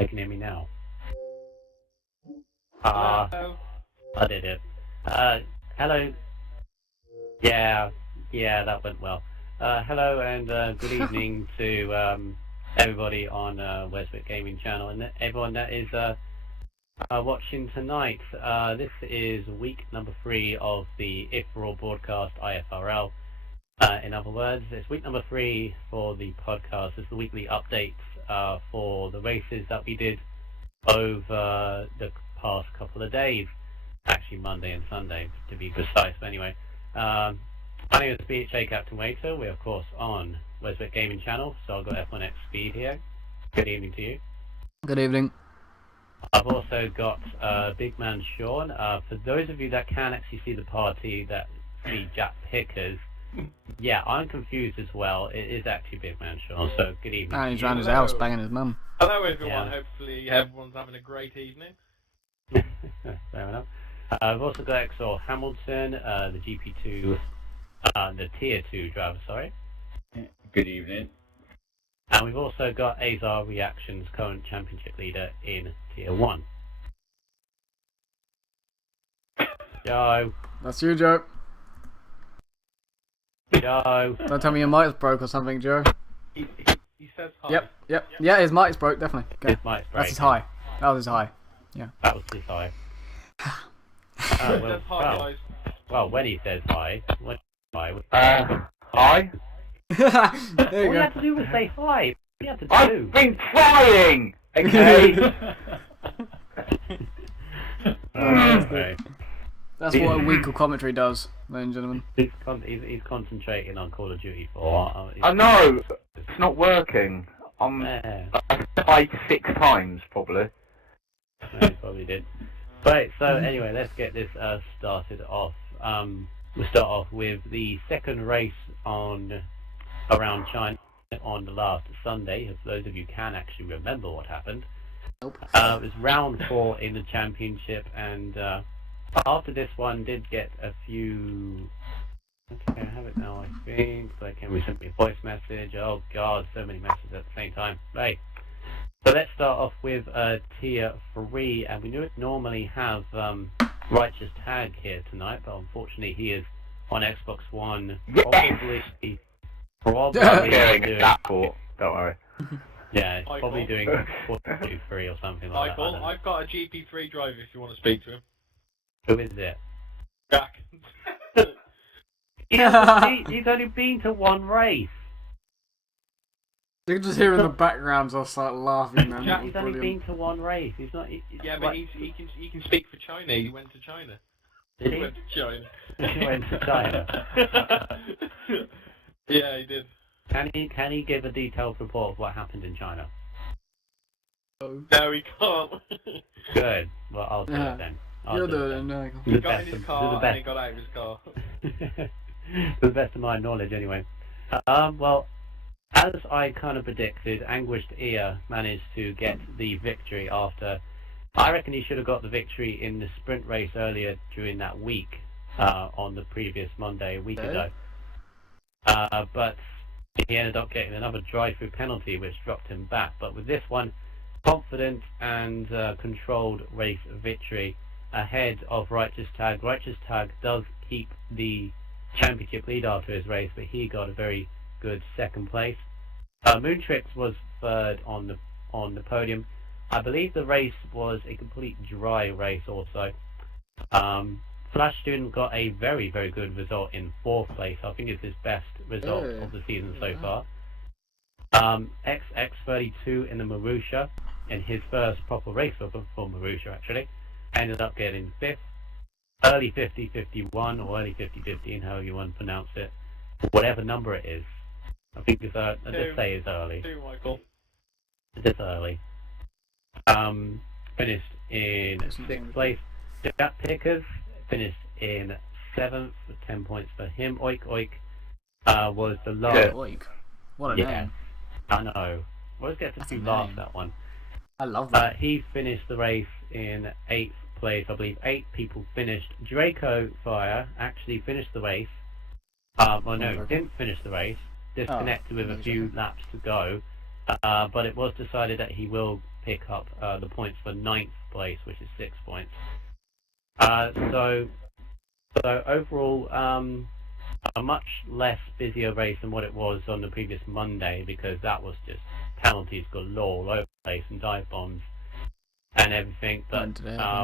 they can hear me now. Hello. I did it. Hello. Yeah, that went well. Hello and good evening to everybody on WesWickGaming channel and everyone that is watching tonight. This is week number 3 of the iFRL broadcast, iFRL. In other words, it's week number 3 for the podcast. It's the weekly updates for the races that we did over the past couple of days. Actually, Monday and Sunday, to be precise. But anyway, my name is BHA Captain Waiter. We're, of course, on WesWickGaming channel, so I've got F1X Speed here. Good evening to you. Good evening. I've also got Big Man Sean. For those of you that can actually see the party that see Jack Pickers, yeah, I'm confused as well. It is actually Big Man Sean, so good evening. And he's around his house banging his mum. Hello everyone, Yeah. hopefully everyone's having a great evening. Fair enough. I've also got Exor Hamilton, the GP2, the Tier 2 driver, sorry. Good evening. And we've also got Azar Reactions, current championship leader in Tier 1. Joe. That's you, Joe. Joe. Don't tell me your mic's broke or something, Joe. He says hi. Yep. Yeah, his mic's broke, definitely. Go. His mic's That's his breaking. high. That was his high. That was his high. He says hi, guys. Well, when he says hi, hi. Hi. There you All you go. had to do was say hi. You had to do. I've been trying. Okay. Okay. That's what a week of commentary does, ladies and gentlemen. He's concentrating on Call of Duty 4. I know. It's not working. I've tried 6 times probably. No, he probably did. Right, so anyway, let's get this started off. We'll start off with the second race around China on the last Sunday. If those of you can actually remember what happened. Nope. It was round 4 in the championship, and after this one did get a few... Okay, I have it now, I think. So can we send me a voice message? Oh god, so many messages at the same time. Right. So let's start off with Tier 3, and we normally have Righteous Tag here tonight, but unfortunately he is on Xbox One, probably Sharing doing, that port. Don't worry. yeah, Michael. probably doing 423 or something like Michael, that. I've got a GP3 driver if you want to speak to him. Who is it? Jack. He's only been to one race. You can just hear in the background, I'll start laughing, man. That was He's only brilliant. been to one race. He's not. Yeah, but he can speak for China. He went to China. Did He went to China. He went to China. Yeah, he did. Can he give a detailed report of what happened in China? No, he can't. Good. Well, I'll do Yeah. it then. You'll do it, no. He The got in best his of- car the and best. he got out of his car. To the best of my knowledge, anyway. Well, as I kind of predicted, Anguished Ear managed to get the victory after... I reckon he should have got the victory in the sprint race earlier during that week, on the previous Monday, a week ago. But he ended up getting another drive-through penalty, which dropped him back. But with this one, confident and controlled race victory ahead of Righteous Tag. Righteous Tag does keep the championship lead after his race, but he got a very good second place. Moontrix was third on the podium. I believe the race was a complete dry race also. Flash Student got a very, very good result in 4th place. I think it's his best result of the season so far. XX32 in the Marusha, in his first proper race for Marusha actually, ended up getting 5th. Early 50-51 or early 50-15, however you want to pronounce it. Whatever number it is. I think it's let's say it's early. 2, Michael. It's early. Finished in 6th place. Jack Pickers finished in 7th, 10 points for him. Oik Oik was the last. Yeah. Oik. What a Yeah, name. I know. Always gets a That's few a laughs name. that one. I love that. He finished the race in 8th place. I believe 8 people finished. Draco Fire actually finished the race. Well, no, didn't finish the race. Disconnected with a few laps to go. But it was decided that he will pick up the points for 9th place, which is 6 points. So overall, a much less busier race than what it was on the previous Monday, because that was just penalties galore all over the place and dive bombs and everything. But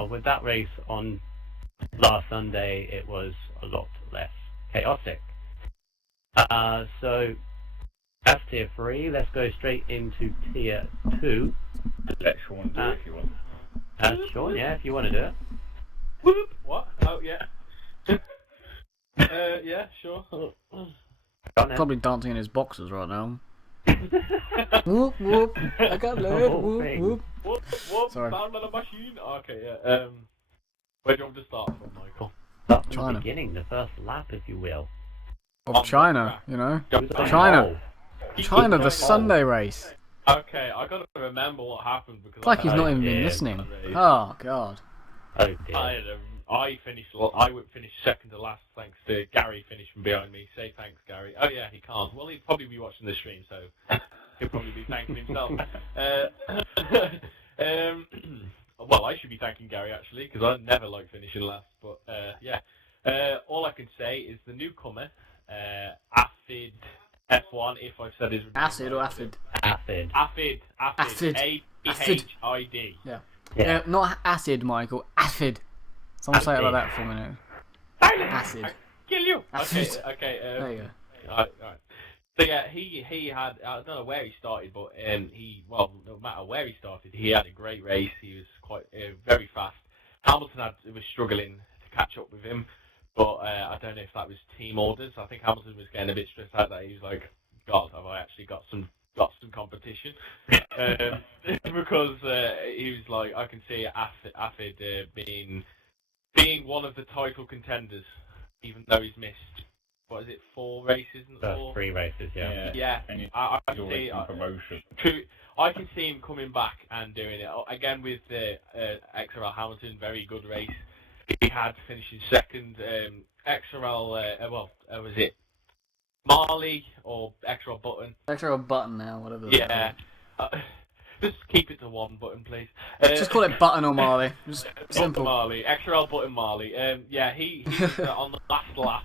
with that race on last Sunday, it was a lot less chaotic. So that's tier 3. Let's go straight into tier 2. Let Sean do it if you want. Sean, yeah, if you want to do it. Whoop! What? Oh, yeah. Yeah, sure. Probably dancing in his boxers right now. Whoop whoop! I got laid. Whoop whoop. Whoop! Sorry. Down on the machine. Okay, yeah. Where do you want to start from, Michael? Start from the China. beginning, the first lap, if you will. Of China, you know. On China. the China, the Sunday race. Okay, I gotta remember what happened because It's like he's not even been dear. listening. Oh god. Oh dear. I finished second to last thanks to Gary finishing behind me. Say thanks, Gary. Oh yeah, he can't. Well, he'd probably be watching the stream, so he'll probably be thanking himself. Well, I should be thanking Gary actually because I never like finishing last. But yeah, all I can say is the newcomer, Afid F1. If I've said his name Acid or right. acid? Acid. Afid. Acid. A-P-H-I-D. Yeah. Yeah. Yeah, not acid, Michael. Acid. Someone say it like that for a minute. Acid. Kill you. Acid. Okay. There you go. Alright. So yeah, he had, I don't know where he started, but no matter where he started, he had a great race. He was quite very fast. Hamilton was struggling to catch up with him, but I don't know if that was team orders. I think Hamilton was getting a bit stressed out that he was like, God, have I actually got some competition? Because he was like, I can see Afid being one of the title contenders, even though he's missed. What is it? 4 races? First 3 races, yeah. Yeah. And I can you're see. in promotion. I can see him coming back and doing it again with XRL Hamilton. Very good race. He had finishing second. XRL. Was it Marley or XRL Button? Extra button now, whatever. Yeah. Just keep it to one button, please. Just call it button or Marley. Just Button simple. Marley. XRL Button Marley. Yeah, he was on the last lap.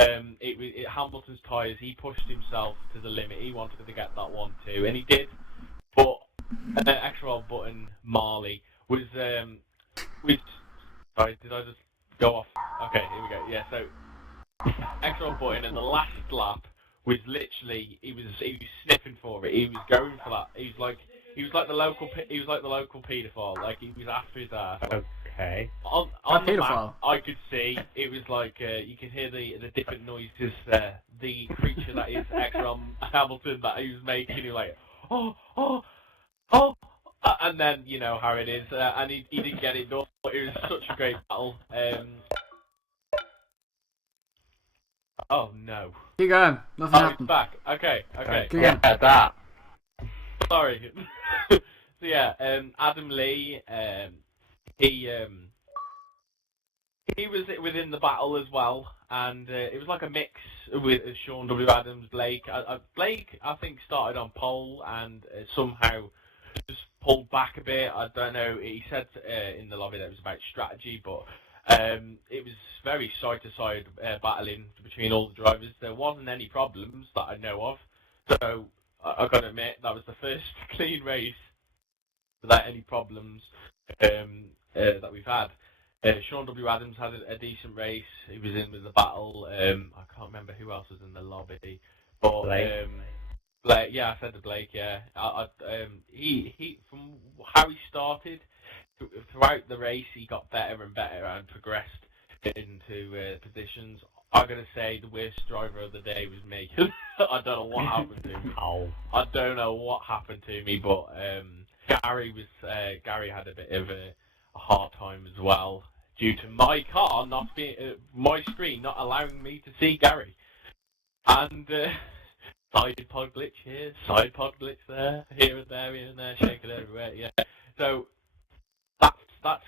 It Hamilton's tyres. He pushed himself to the limit. He wanted to get that one too, and he did. But XRL Button Marley was. Sorry, did I just go off? Okay, here we go. Yeah, so XRL Button in the last lap was literally he was sniffing for it. He was going for that. He was like the local paedophile. Like he was after his ass. Okay. On the map, I could see it was like you could hear the different noises. The creature that is XRL Hamilton that he was making. He was like, oh, and then you know how it is, and he didn't get it done. But it was such a great battle. Oh no. Keep going. Nothing Oh, happened. it's back. Okay. Keep going. that. Sorry. So yeah, Adam Lee, he was within the battle as well, and it was like a mix with Sean W. Adams, Blake. Blake, I think, started on pole and somehow just pulled back a bit. I don't know. He said in the lobby that it was about strategy, but it was very side-to-side battling between all the drivers. There wasn't any problems that I know of, so I've got to admit that was the first clean race without any problems that we've had. Sean W. Adams had a decent race. He was in with the battle. I can't remember who else was in the lobby, but Blake. Yeah, I said to Blake. Yeah, he from how he started throughout the race, he got better and better and progressed into positions. I'm gonna say the worst driver of the day was me. I don't know what happened to me. I don't know what happened to me, but Gary had a bit of a hard time as well due to my car not being my screen not allowing me to see Gary, and side pod glitch here, side pod glitch there, here and there, shaking everywhere. Yeah, so that's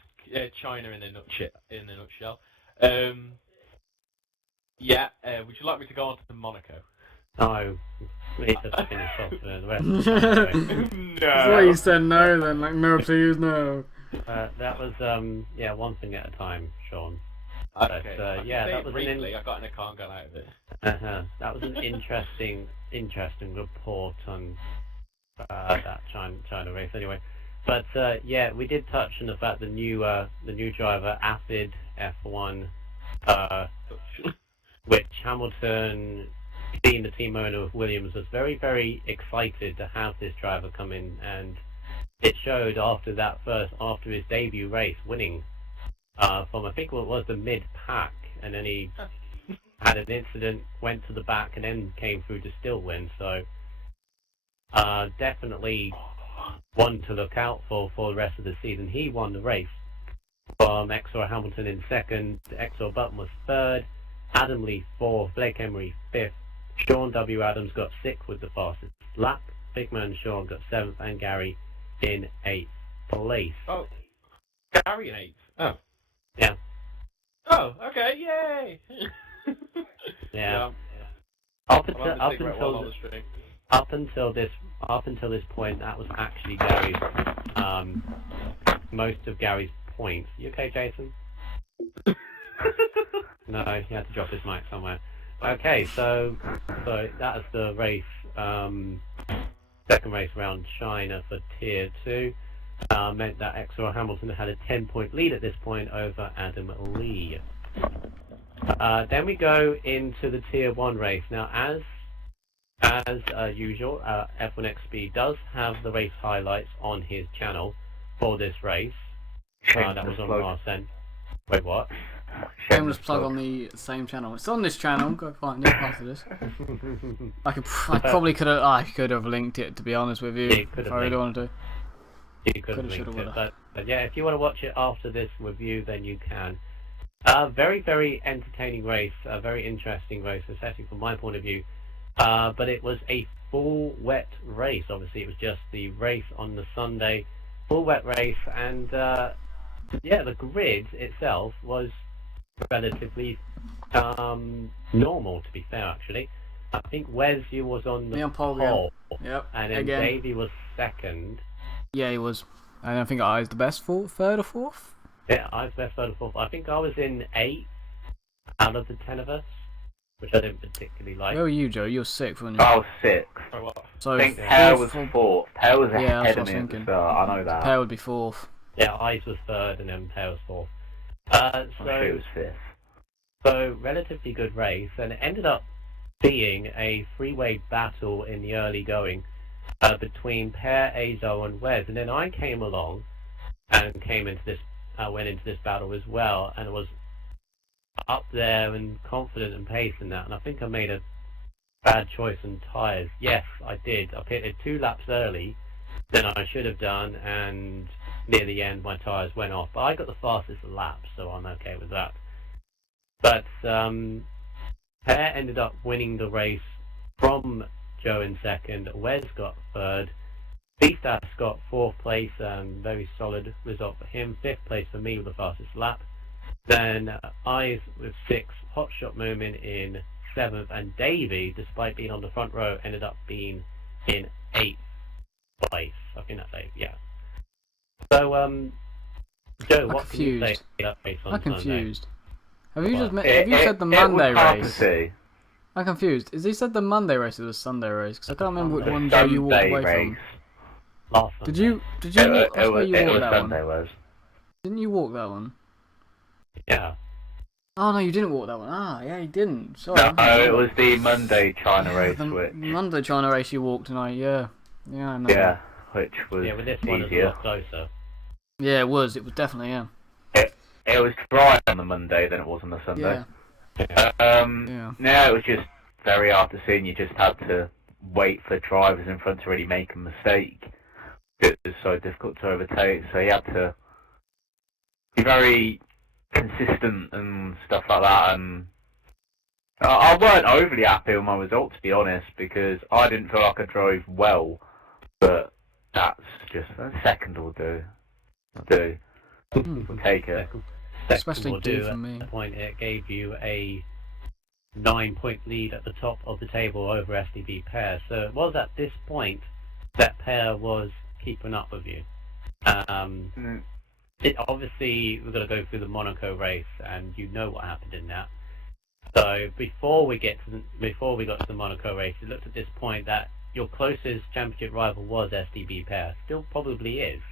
China in a nutshell. Yeah, would you like me to go on to Monaco? No, me to finish off the rest of the time. No. I thought you said no then, like, no, please, no. That was, yeah, one thing at a time, Sean. Okay. But, yeah, that was briefly. I got in a car and got out of it. that was an interesting report on that China race. Anyway, but yeah, we did touch on the fact the new driver Acid F1, which Hamilton, being the team owner of Williams, was very, very excited to have this driver come in, and it showed after his debut race, winning from I think what was the mid pack, and then he had an incident, went to the back, and then came through to still win. So definitely one to look out for the rest of the season. He won the race from Exor Hamilton in second, Exor Button was third, Adam Lee fourth, Blake Emery fifth, Sean W. Adams got sixth with the fastest lap, Big Man Sean got seventh, and Gary in eighth place. Oh, Gary in eighth. Oh. Yeah. Oh, okay, yay! Yeah. Up until this point, that was actually Gary's, most of Gary's points. You okay, Jason? No, he had to drop his mic somewhere. Okay, so that is the race, second race around China for Tier 2. Meant that Exor Hamilton had a 10-point lead at this point over Adam Lee. Then we go into the Tier 1 race. Now, as usual, F1XB does have the race highlights on his channel for this race. That was on last end. Wait, what? Shameless plug on the same channel. It's on this channel. Go find it after this. I could have linked it, to be honest with you. If I really wanted to. You could have linked it, but yeah, if you want to watch it after this review, then you can. Very, very entertaining race, a very interesting race, especially from my point of view. But it was a full wet race. Obviously, it was just the race on the Sunday, full wet race, and yeah, the grid itself was relatively normal, to be fair. Actually, I think Wes, you was on the pole, yep, and then Davey was second. Yeah, he was. I don't think I was the best third or fourth. Yeah, I was best third or fourth. I think I was in 8th out of the 10 of us, which I didn't particularly like. Where were you, Joe? You were 6th, weren't you? I was 6th. So I think Pear was 4th. Pear was ahead of me at the start, I know that. Pear would be 4th. Yeah, Ice was 3rd and then Pear was 4th. I'm sure it was 5th. So, relatively good race, and it ended up being a three-way battle in the early going between Pear, Azo, and Wes. And then I came along and went into this battle as well, and was up there and confident and pace in that. And I think I made a bad choice on tyres. Yes, I did. I pitted 2 laps early than I should have done, and near the end my tyres went off. But I got the fastest lap, so I'm okay with that. But Pear ended up winning the race from Joe in second. Wes got 3rd. Beastas got 4th place, very solid result for him. 5th place for me with the fastest lap. Then Eyes with 6th, Hotshot Moomin in 7th, and Davey, despite being on the front row, ended up being in 8th place. I think that's 8th, yeah. So, Joe, what can you say about that race on I'm confused. Sunday? Have you said the Monday race? I'm confused. Is he said the Monday race or the Sunday race? Because I can't remember which one Joe you walked away from. Last Sunday. Did you walk that Sunday one? Didn't you walk that one? Yeah. Oh no, you didn't walk that one. Ah, yeah, you didn't. Sorry. No, it was the Monday China race. Monday China race you walked tonight. Yeah, I know. Yeah, which was with this easier. one it was a lot closer. Yeah, it was. It was definitely, yeah. It was drier on the Monday than it was on the Sunday. Yeah. It was just very hard to see, and you just had to wait for drivers in front to really make a mistake. It was so difficult to overtake, so you had to be very consistent and stuff like that. And I weren't overly happy with my result, to be honest, because I didn't feel like I drove well. But that's just a second will do. We'll take it. Especially will do do for at me. the point it gave you a 9-point lead at the top of the table over SDB Pair. So it was at this point that Pair was keeping up with you. It obviously we're going to go through the Monaco race, and you know what happened in that. So before we got to the Monaco race, it looked at this point that your closest championship rival was SDB Pair. Still probably is.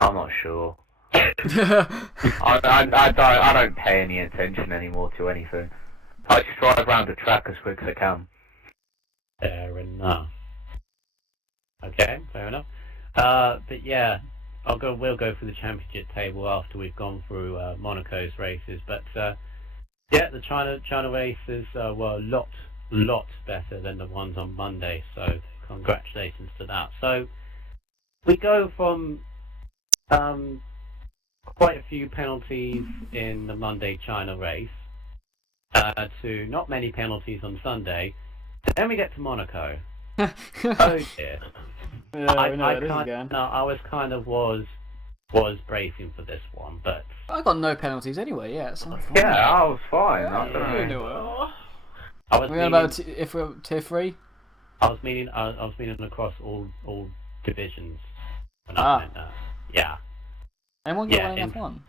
I'm not sure. I don't pay any attention anymore to anything. I just drive around the track as quick as I can. Fair enough. Okay, fair enough. But yeah, we'll go through the championship table after we've gone through Monaco's races. But yeah, the China races were a lot better than the ones on Monday. So congratulations to that. So we go from quite a few penalties in the Monday China race to not many penalties on Sunday. Then we get to Monaco. Oh dear. Yeah, I was bracing for this one, but I got no penalties anyway. Yeah, so I'm fine. Yeah, I was fine. I Yeah, don't you know. do well. I was We're meaning, about if we're tier 3. I was meaning across all divisions. When I Ah. meant that. Yeah. Anyone Yeah, got one in in- F1?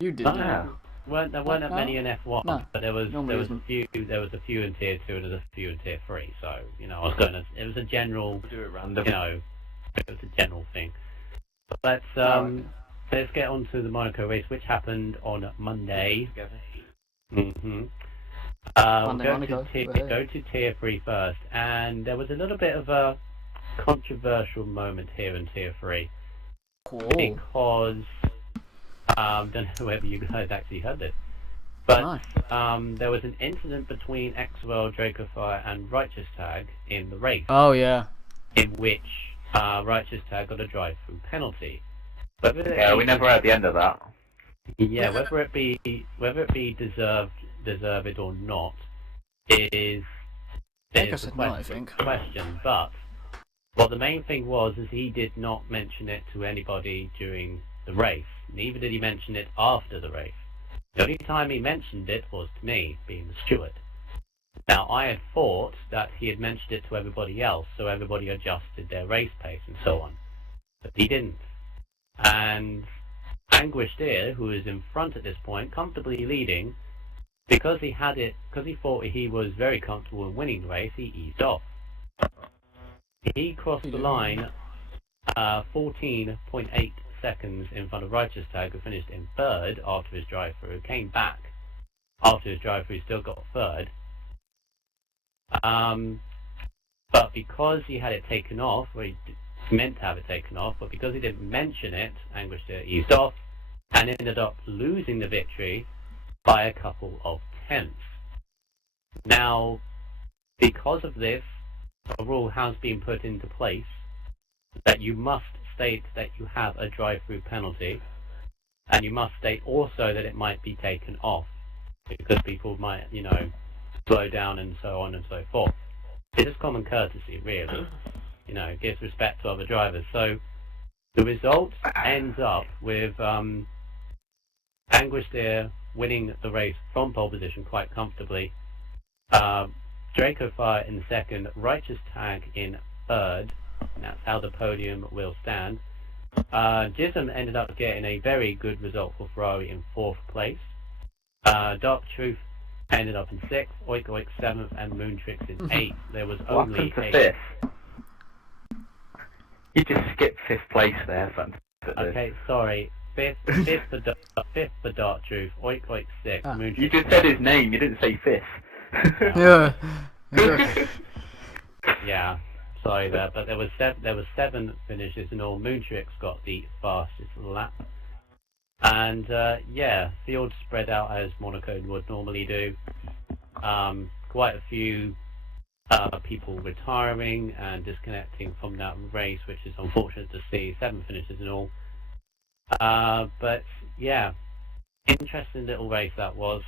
You did. Yeah. There weren't that No? many in F1, No. but there was Normally a isn't. few in tier 2 and there was a few in tier 3. So I was going to. It was a general. Do it random. It was a general thing. But let's get on to the Monaco race, which happened on Monday. Mm-hmm. Monday, Go Monaco. to tier 3 first, and there was a little bit of a controversial moment here in tier 3 Cool. because don't know whether you guys actually heard this, but Nice. there was an incident between XRL, Dracofire, and Righteous Tag in the race, Oh yeah. in which Righteous Tag got a drive-through penalty. Yeah, we never had the end of that. Yeah, whether it be deserved or not is I guess the it's not, I think. question. But well, the main thing was is he did not mention it to anybody during the race. Neither did he mention it after the race. The only time he mentioned it was to me, being the steward. Now, I had thought that he had mentioned it to everybody else, so everybody adjusted their race pace and so on. But he didn't. And Anguished Ear, who is in front at this point, comfortably leading, because he thought he was very comfortable in winning the race, he eased off. He crossed the line 14.8 seconds in front of Righteous Tag, who finished in third after his drive-through, came back after his drive-through, still got third. But because he had it taken off, or he meant to have it taken off, but because he didn't mention it, Anguished Ear eased off and ended up losing the victory by a couple of tenths. Now, because of this, a rule has been put into place that you must state that you have a drive-through penalty, and you must state also that it might be taken off, because people might, slow down and so on and so forth. It is common courtesy, really. It gives respect to other drivers. So the result ends up with Anguished Ear winning the race from pole position quite comfortably. Dracofire in second, Righteous Tag in third, and that's how the podium will stand. Jism ended up getting a very good result for Ferrari in fourth place. Dark Truth ended up in sixth, Oik Oik seventh, and Moontrix in eighth. There was What only happened to fifth? You just skipped fifth place there, fantastic. Okay, sorry. Fifth for Dark Truth, Oik Oik sixth, Moontrix. You just said his name, you didn't say fifth. Yeah. Yeah, sorry there, but there was 7 finishes in all. Moontrix got the fastest lap, and field spread out as Monaco would normally do. Quite a few people retiring and disconnecting from that race, which is unfortunate to see. 7 finishes in all, but yeah, interesting little race that was.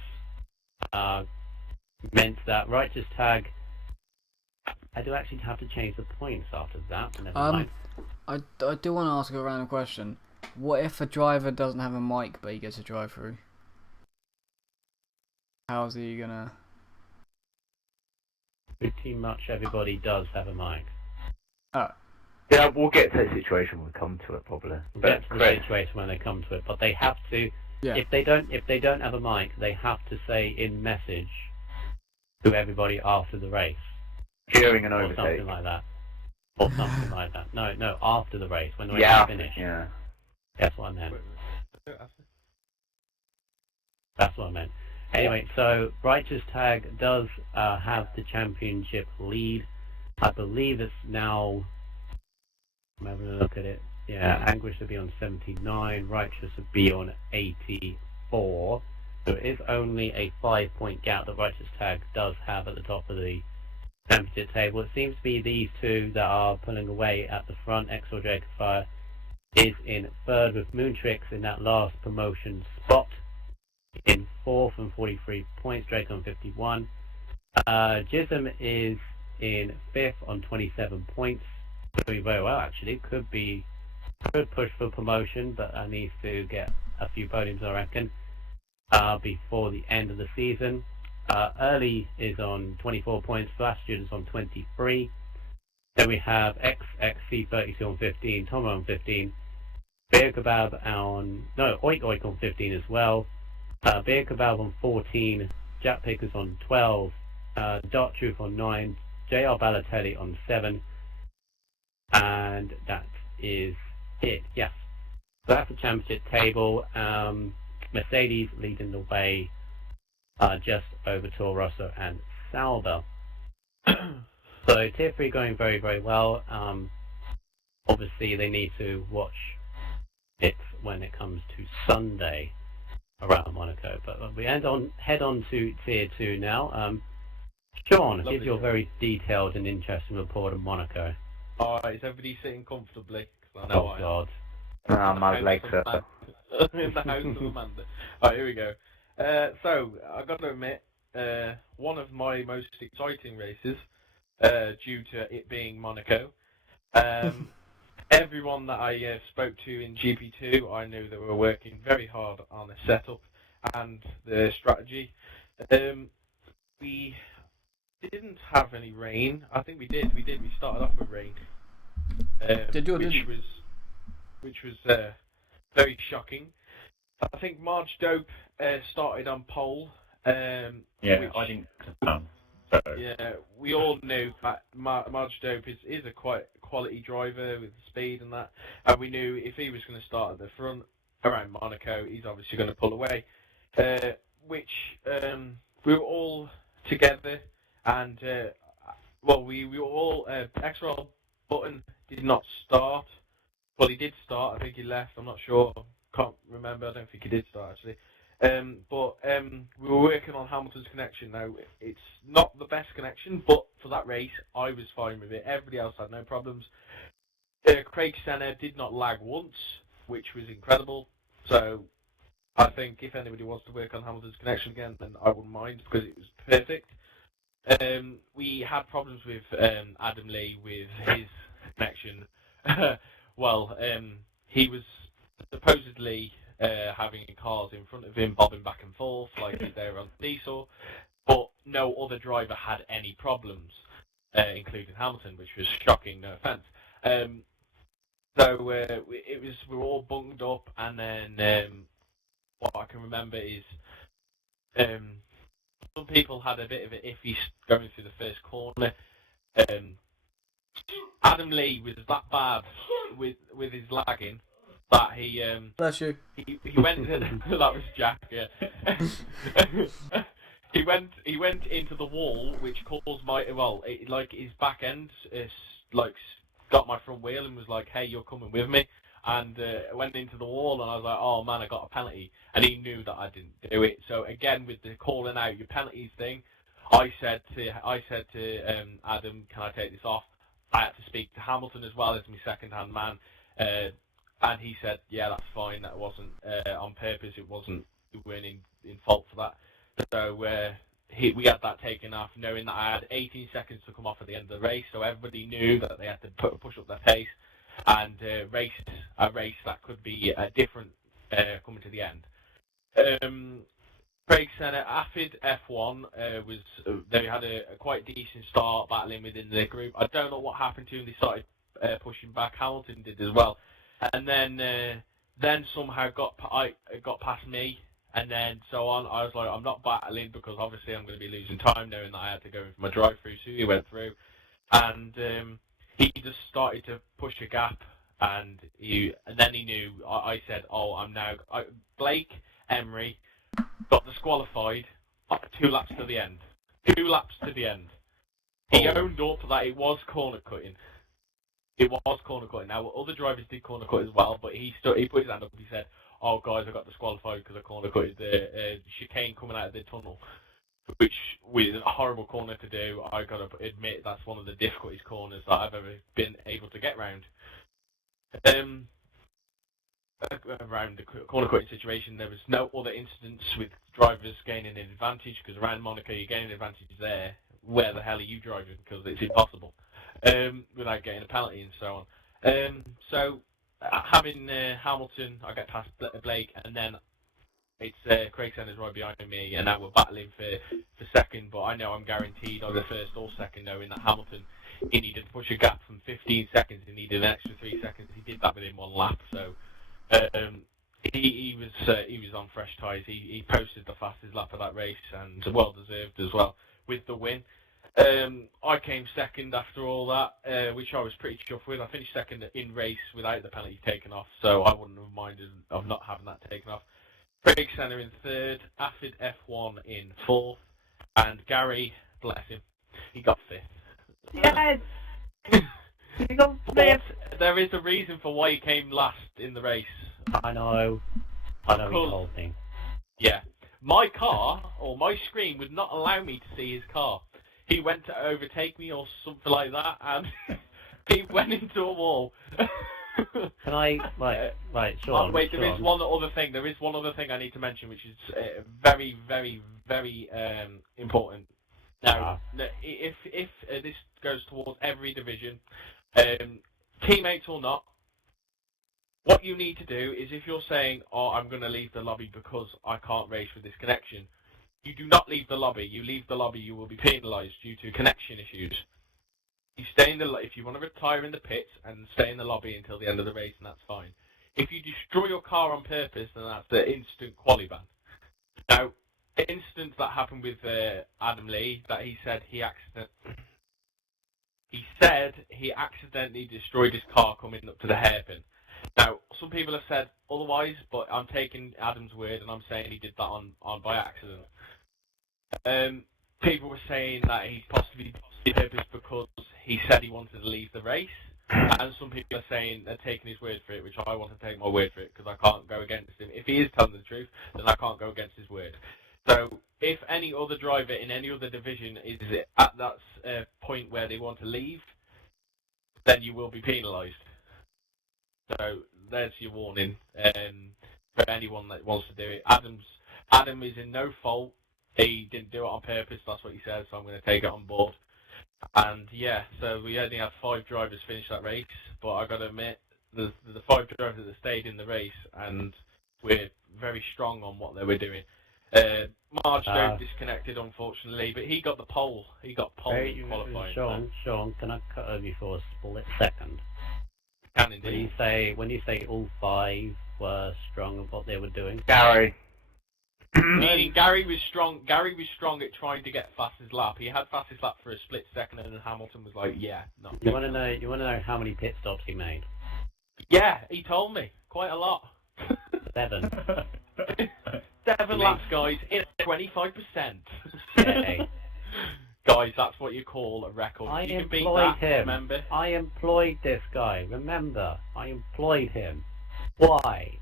Meant that Righteous Tag, I do actually have to change the points after that, but never mind. I do want to ask a random question. What if a driver doesn't have a mic but he gets a drive-through? How's he gonna... Pretty much everybody does have a mic. Oh. Yeah, we'll get to that situation when we come to it, probably. We'll get to the situation when they come to it, but they have to. Yeah. If they don't have a mic, they have to say in message to everybody after the race. During an or overtake. something like that. Or something like that. No, after the race, when the race Yeah, is finished. yeah. That's what I meant. That's what I meant. Anyway, so Righteous Tag does have the championship lead. I believe it's now... I'm having a look at it. Yeah, Anguish would be on 79, Righteous would be on 84. So it is only a 5-point gap that Righteous Tag does have at the top of the championship table. It seems to be these two that are pulling away at the front. XL Jacob Fire is in third with Moontrix in that last promotion spot. In fourth and 43 points, Drake on 51. Jism is in fifth on 27 points. Doing very well actually. Could push for promotion, but needs to get a few podiums, I reckon, before the end of the season. Early is on 24 points, Flash Students on 23. Then we have XXC32 on 15, Tom on 15, Beer Kebab on... no, Oik Oik on 15 as well. Beer Kebab on 14, Jack Pickers on 12, Dark Truth on 9, JR Balotelli on 7, and that is it, yes. So that's the championship table. Mercedes leading the way just over Toro Rosso and Sauber. So Tier 3 going very, very well. Obviously they need to watch it when it comes to Sunday around Monaco. But we head on to Tier 2 now. Sean, give your very detailed and interesting report on Monaco. Alright, is everybody sitting comfortably? 'Cause I know Oh God. My legs are... in the house of Amanda. Alright, here we go. So, I've got to admit, one of my most exciting races, due to it being Monaco. Everyone that I spoke to in GP2, I knew they were working very hard on the setup and the strategy. We didn't have any rain. I think we did. We started off with rain. Which was very shocking. I think Marge Dope started on pole. I didn't. Yeah, we all knew that Marge Dope is a quite quality driver with speed and that, and we knew if he was going to start at the front around Monaco, he's obviously going to pull away. Which we were all together, and we were all XRL Button did not start. Well, he did start. I think he left. I'm not sure. Can't remember. I don't think he did start actually. But we were working on Hamilton's connection. Now, it's not the best connection, but for that race, I was fine with it. Everybody else had no problems. Craig Senna did not lag once, which was incredible. So, I think if anybody wants to work on Hamilton's connection again, then I wouldn't mind because it was perfect. We had problems with Adam Lee with his connection. He was supposedly having cars in front of him bobbing back and forth like they were on diesel, but no other driver had any problems, including Hamilton, which was shocking, no offence. We were all bunged up, and then what I can remember is some people had a bit of an iffy going through the first corner. Adam Lee was that bad with his lagging that he Bless you. he went that was Jack, yeah. he went into the wall, which caused his back end got my front wheel and was like, hey, you're coming with me, and went into the wall, and I was like, oh man, I got a penalty, and he knew that I didn't do it. So again, with the calling out your penalties thing, I said to Adam, can I take this off? I had to speak to Hamilton as well as my second-hand man, and he said, yeah, that's fine. That wasn't on purpose. It wasn't. We weren't in fault for that. So we had that taken off, knowing that I had 18 seconds to come off at the end of the race. So everybody knew that they had to push up their pace and race a race that could be different coming to the end. Craig Senna, Affid F1 they had a quite decent start battling within their group. I don't know what happened to them. They started pushing back. Hamilton did as well, and then somehow got past me, and then so on. I was like, I'm not battling because obviously I'm going to be losing time, knowing that I had to go in for my drive-through. So he went through, and he just started to push a gap, and then he knew. I said, oh, Blake Emery got disqualified 2 laps to the end. 2 laps to the end. He owned up that it was corner cutting. It was corner cutting. Now, other drivers did corner cut as well, but he put his hand up and he said, oh, guys, I got disqualified because I corner cutted the chicane coming out of the tunnel, which was a horrible corner to do. I got to admit that's one of the difficult corners that I've ever been able to get round. Around the corner cutting situation, there was no other incidents with drivers gaining an advantage, because around Monaco you're gaining an advantage there. Where the hell are you driving? Because it's impossible without getting a penalty and so on. So having Hamilton, I get past Blake, and then it's Craig Senna's right behind me, and now we're battling for second. But I know I'm guaranteed either first or second, knowing that Hamilton, he needed to push a gap from 15 seconds. He needed an extra 3 seconds. He did that within 1 lap. So. He was on fresh tyres. He posted the fastest lap of that race, and well deserved as well with the win. I came second after all that, which I was pretty chuffed with. I finished second in race without the penalty taken off, so I wouldn't have minded of not having that taken off. Craig Senna in third, Affid F1 in fourth, and Gary, bless him, he got fifth. Yes! He got fifth! There is a reason for why he came last in the race. I know he told me. Yeah. My car, or my screen, would not allow me to see his car. He went to overtake me or something like that, and he went into a wall. Can I, right, Sean. Wait, there is one other thing. There is one other thing I need to mention, which is very, very, very important. Now, if this goes towards every division, teammates or not, what you need to do is, if you're saying, oh, I'm going to leave the lobby because I can't race with this connection, you do not leave the lobby. You leave the lobby, you will be penalised due to connection issues. You stay in if you want to retire in the pits and stay in the lobby until the end of the race, and that's fine. If you destroy your car on purpose, then that's the instant quali ban. Now, the incident that happened with Adam Lee, that he said he accidentally destroyed his car coming up to the hairpin. Now, some people have said otherwise, but I'm taking Adam's word and I'm saying he did that on by accident. People were saying that he possibly did purpose because he said he wanted to leave the race, and some people are saying they're taking his word for it, which I want to take my word for it because I can't go against him. If he is telling the truth, then I can't go against his word. So, if any other driver in any other division is at that point where they want to leave, then you will be penalised. So there's your warning for anyone that wants to do it. Adam is in no fault. He didn't do it on purpose. That's what he says. So I'm going to take it on board. And yeah, so we only had 5 drivers finish that race, but I got to admit, the 5 drivers that stayed in the race, and we're very strong on what they were doing. Marge disconnected, unfortunately, but he got the pole. He got pole in qualifying. Sean, can I cut over you for a split second? Can indeed. When you say all 5 were strong at what they were doing, Gary. Meaning Gary was strong. Gary was strong at trying to get fastest lap. He had fastest lap for a split second, and then Hamilton was like, "Yeah, no." You want to know how many pit stops he made? Yeah, he told me quite a lot. 7. 7 laps, guys, in 25%. Yay. Guys, that's what you call a record. I you employed can beat that, him. Remember? I employed this guy. Remember, I employed him. Why?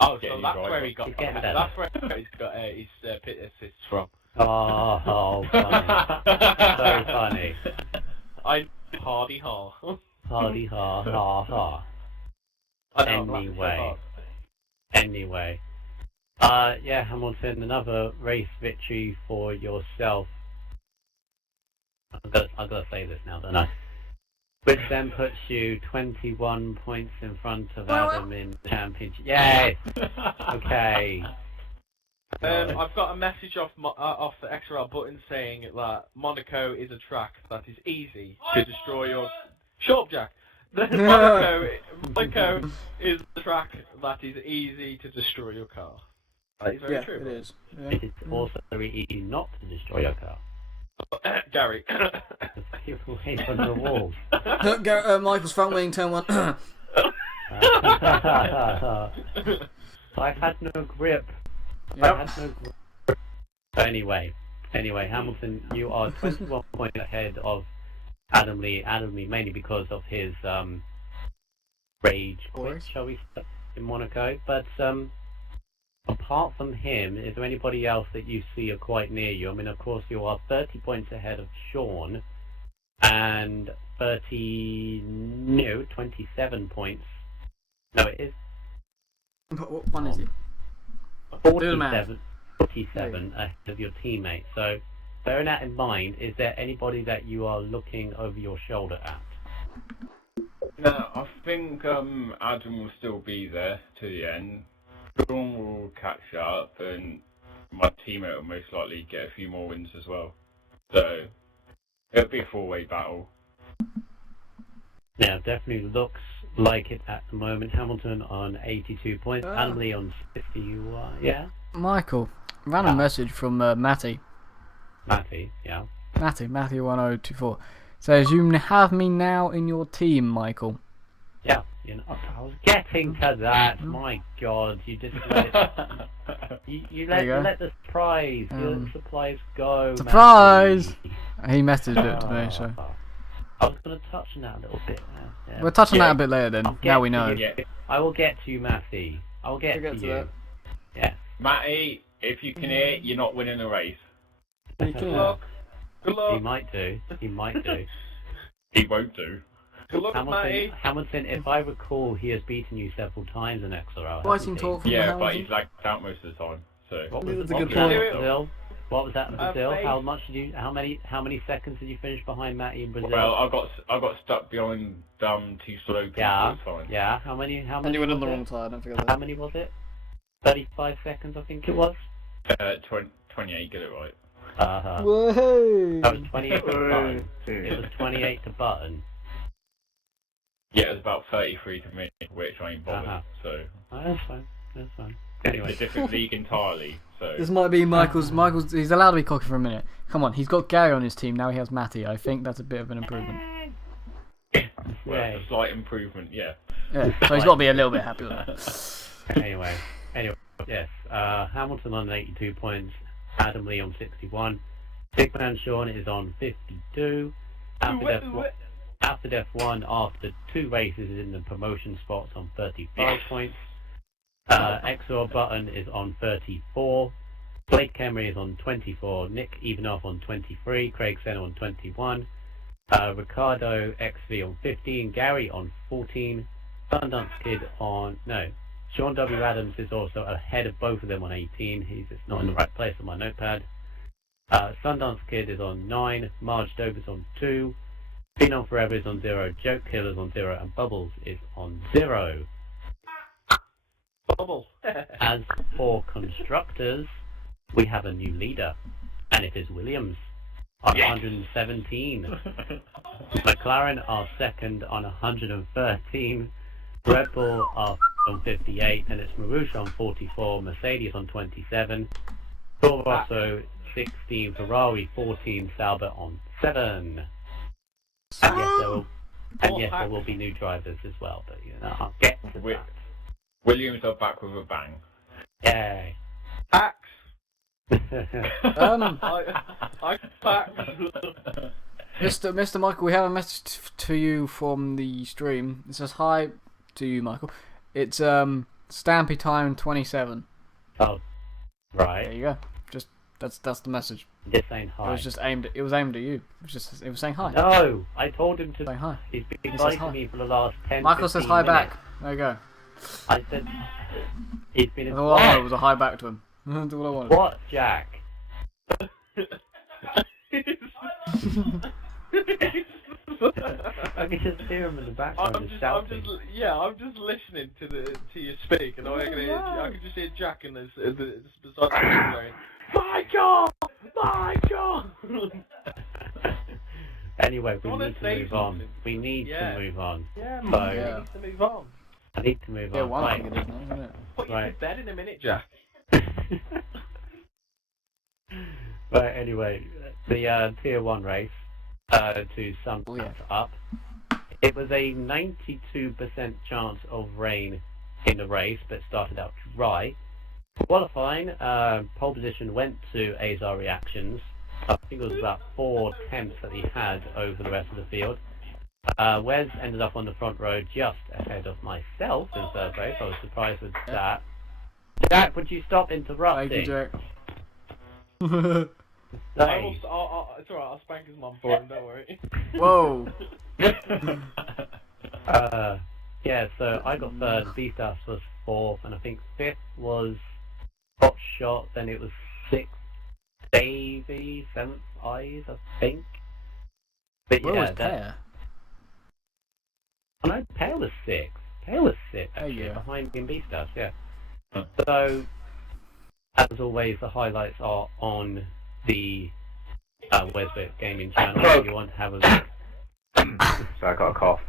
Oh, so that's where he got. That's where he's got his pit assists from. Oh, funny. So funny. Hardy ha. Hardy ha ha ha. Anyway. Yeah, Hamilton, another race victory for yourself. I've got to say this now, don't I? Which then puts you 21 points in front of Adam in the championship. Yes! Okay. I've got a message off the XRL button saying that Monaco is a track that is easy to destroy your... Shut up, Jack! Monaco is a track that is easy to destroy your car. That is very true. It is. Yeah. It is also very easy not to destroy your car. Gary. Keep away from the walls. Michael's front wing, turn 1. I had no grip. Yep. I had no grip. Anyway, Hamilton, you are 21 points ahead of Adam Lee. Mainly because of his rage quit, shall we say, in Monaco. But apart from him, is there anybody else that you see are quite near you? I mean, of course, you are 30 points ahead of Sean, and 27 points. No, it is. What one is it? 47 ahead of your teammate. So, bearing that in mind, is there anybody that you are looking over your shoulder at? No, I think Adam will still be there to the end. Sean will catch up, and my teammate will most likely get a few more wins as well. So, it'll be a four-way battle. Yeah, definitely looks like it at the moment. Hamilton on 82 points, Adam Lee on 61. Yeah? Michael, random message from Matty. Matty, yeah. Matty 1024 says, "You have me now in your team, Michael." Yeah, you know, I was getting to that. My God, you just let it. you let the surprise, go. Surprise! Matty. He messaged it to me, so. I was going to touch on that a little bit. Yeah. We'll touch on that a bit later then. Now we know. I will get to you, Matty. I will get to you. That. Yeah. Matty, if you can hear, you're not winning the race. Good luck. Good luck. He might do. He won't do. Good luck, Matty. Hamilton, if I recall, he has beaten you several times in XRL. Fighting talk from Yeah, the but he's lagged out most of the time. So. What That's was a good that point. in Brazil? What was that in Brazil? Mate. How many seconds did you finish behind Matty in Brazil? Well, I got stuck behind too slow people. Yeah. It's fine. Yeah. How many? And you went on the was wrong it? side, don't forget How that. many was it? 35 seconds, I think it was. 28, get it right. Whoa! That was 28 to button. It was 28 to button. Yeah, it was about 33 to me, which I ain't bothered. So. Oh, that's fine. Anyway. It's a different league entirely. So. This might be Michael's. He's allowed to be cocky for a minute. Come on, he's got Gary on his team now. He has Matty. I think that's a bit of an improvement. Well, it's a slight improvement, yeah. Yeah, so he's got to be a little bit happy with that. Anyway, yes. Hamilton on 82 points. Adam Lee on 61. Big Man Sean is on 52. After F1, after 2 races in the promotion spots on 35 points. XR Button is on 34. Blake Kemery is on 24. Nick Evanoff on 23. Craig Senna on 21. Ricardo XV on 15. Gary on 14. Sundance Kid on... No. Sean W. Adams is also ahead of both of them on 18. He's just not in the right place on my notepad. Sundance Kid is on 9. Marge Dover's on 2. Phenom Forever is on 0. Joke Killer's on 0. And Bubbles is on 0. Bubble. As for constructors, we have a new leader, and it is Williams on 117. McLaren are second on 113. Red Bull are on 58, and it's Marussia on 44. Mercedes on 27. Toro Rosso 16. Ferrari 14. Sauber on 7. And yes, there will be new drivers as well, but I'll get to that. Williams are back with a bang. Yay. Axe. I pack. Mr. Michael, we have a message to you from the stream. It says hi to you, Michael. It's Stampy Time 27. Oh, right. There you go. Just that's the message. Just saying hi. It was just aimed. It was aimed at you. It was saying hi. No, I told him to. Saying hi. He's been inviting me for the last 10. Michael says hi minutes. back. There you go. I said he's been. All I wanted was a hi back to him. That's all I wanted. What, Jack? I can just hear him in the background shouting. I'm just listening to you speak, and I can just hear Jack and beside the going, Michael! Anyway, we need to move on. We need to move on. Yeah, so, we need to move on. I need to move on. One right. thing it is now, isn't it? Put you to bed in a minute, Jack. But anyway, the Tier 1 race, to sum that up, it was a 92% chance of rain in the race, but started out dry. Qualifying, pole position went to Azar Reactions. I think it was about 4 tenths that he had over the rest of the field. Wes ended up on the front row just ahead of myself in third place. I was surprised with that. Jack, would you stop interrupting? Thank you, Jack. It's alright, I'll spank his mum for him, don't worry. Whoa! Yeah, so I got third, Beastas was fourth, and I think fifth was Hot Shot, then it was sixth, Davey, seventh, Eyes, I think. But Where yeah, was Pear? Oh no, Pear was sixth. Pear was sixth, actually, behind me and Beastas, yeah. So, as always, the highlights are on the WesWickGaming channel if you want to have a look. So I got a cough.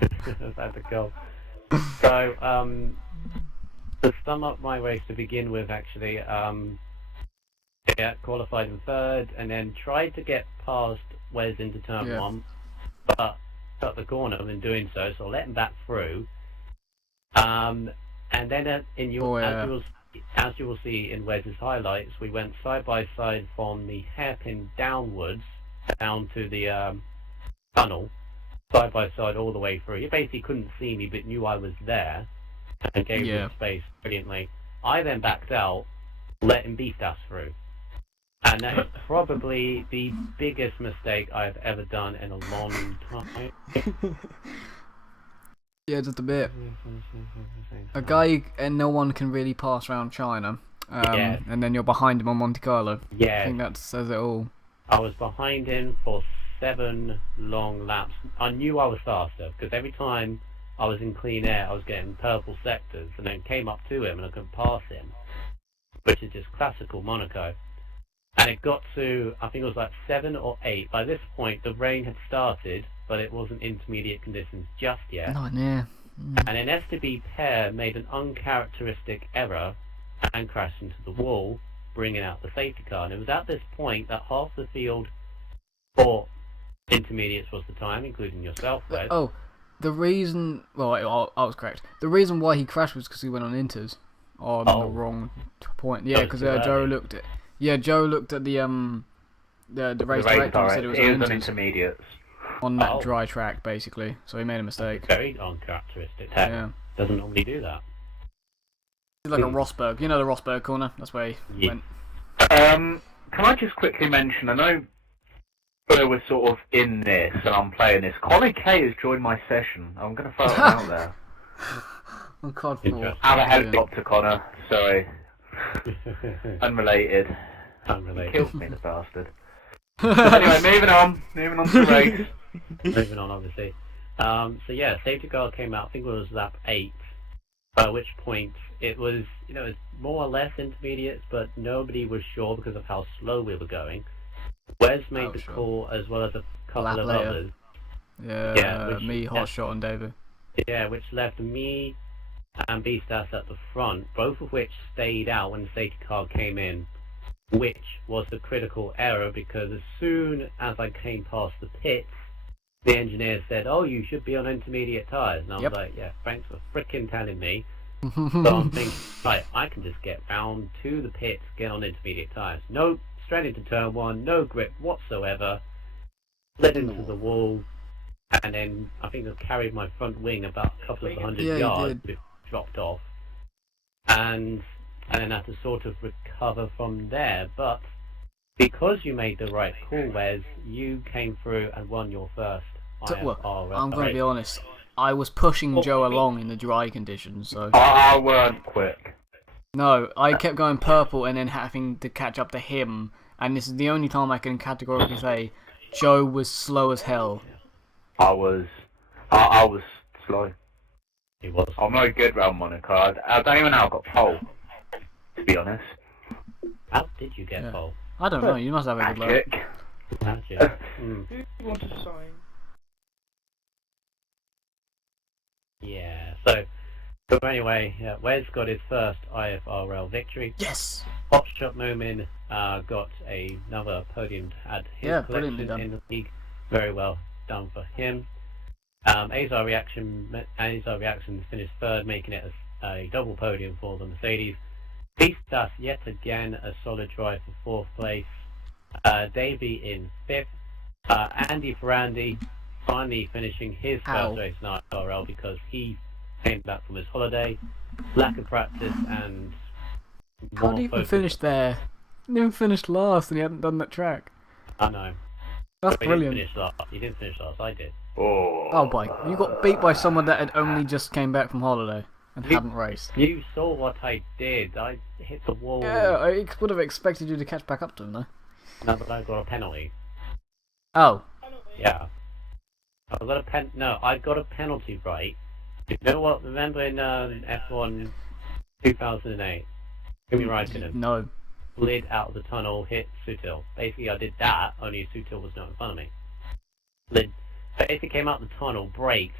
That's a cough. So, to sum up my race to begin with, actually, qualified in third, and then tried to get past Wes into turn one, but cut the corner in doing so, so I let him back through. And then as you will see in Wes's highlights, we went side by side from the hairpin downwards down to the tunnel, side by side all the way through. He basically couldn't see me but knew I was there and gave him space brilliantly. I then backed out, letting Beastas through. And that is probably the biggest mistake I've ever done in a long time. Yeah, just a bit. A guy and no one can really pass around China, and then you're behind him on Monte Carlo. Yeah. I think that says it all. I was behind him for 7 long laps. I knew I was faster, because every time I was in clean air, I was getting purple sectors, and then came up to him and I couldn't pass him, which is just classical Monaco. And it got to, I think it was like 7 or 8. By this point, the rain had started, but it wasn't intermediate conditions just yet. Not near. And then STB Pair made an uncharacteristic error and crashed into the wall, bringing out the safety car. And it was at this point that half the field thought intermediates was the time, including yourself, Wes. Oh, the reason... Well, I was correct. The reason why he crashed was because he went on inters on the wrong point. Yeah, because Joe looked at... Yeah, Joe looked at the race director and said it was on intermediates. On that dry track, basically. So he made a mistake. Very uncharacteristic. Yeah. Doesn't normally do that. It's like a Rosberg. You know the Rosberg corner? That's where he went. Can I just quickly mention, I know we're sort of in this and I'm playing this. Connor K has joined my session. I'm going to throw it out there. Oh, God, Have a helicopter, Connor. Sorry. Unrelated. Unrelated. He killed me, the bastard. Anyway, moving on to the race. Moving on, obviously. So yeah, safety car came out, I think it was lap 8, at which point it was, it's more or less intermediates, but nobody was sure because of how slow we were going. Wes made the call, as well as a couple of others. Yeah, me, Hot Shot, and David. Yeah, which left me and Beastas at the front, both of which stayed out when the safety car came in, which was the critical error, because as soon as I came past the pits, the engineer said, "Oh, you should be on intermediate tyres." And I was like, yeah, thanks for frickin' telling me. So I'm thinking, right, I can just get round to the pits, get on intermediate tyres. No, straight into turn 1, no grip whatsoever, slid into the wall, and then I think I carried my front wing about a couple of 100 yards, dropped off, and then had to sort of recover from there. But because you made the right call, Wes, you came through and won your first iFRL. I'm going to be honest, I was pushing Joe along in the dry conditions, so... I weren't quick. No, I kept going purple and then having to catch up to him, and this is the only time I can categorically say Joe was slow as hell. I was slow. He was. I'm no good round Monaco. I don't even know I got pole, to be honest. How did you get pole? I don't know. You must have a good luck. Magic. Magic. Who wants to sign? Yeah. So anyway, Wes got his first iFRL victory. Yes. Hotshot Moomin got another podium to add his brilliantly collection done. in the league. Very well done for him. Azar Reaction finished third, making it a double podium for the Mercedes. Pistas yet again a solid drive for fourth place. Davey in fifth. Andy Ferrandi finally finishing his first race in iFRL because he came back from his holiday. Lack of practice and How did he even finish there? He didn't even finish last and he hadn't done that track. I know. That's But brilliant. He didn't finish last. I did. Oh boy, you got beat by someone that had only just came back from holiday and hadn't raced. You saw what I did. I hit the wall. Yeah, I would have expected you to catch back up to him though. No, but I got a penalty. Oh. Yeah. I got a penalty right. You know what? Remember in F1 2008? Give me right in him. No. Slid out of the tunnel, hit Sutil. Basically, I did that, only Sutil was not in front of me. Basically came out the tunnel, braked,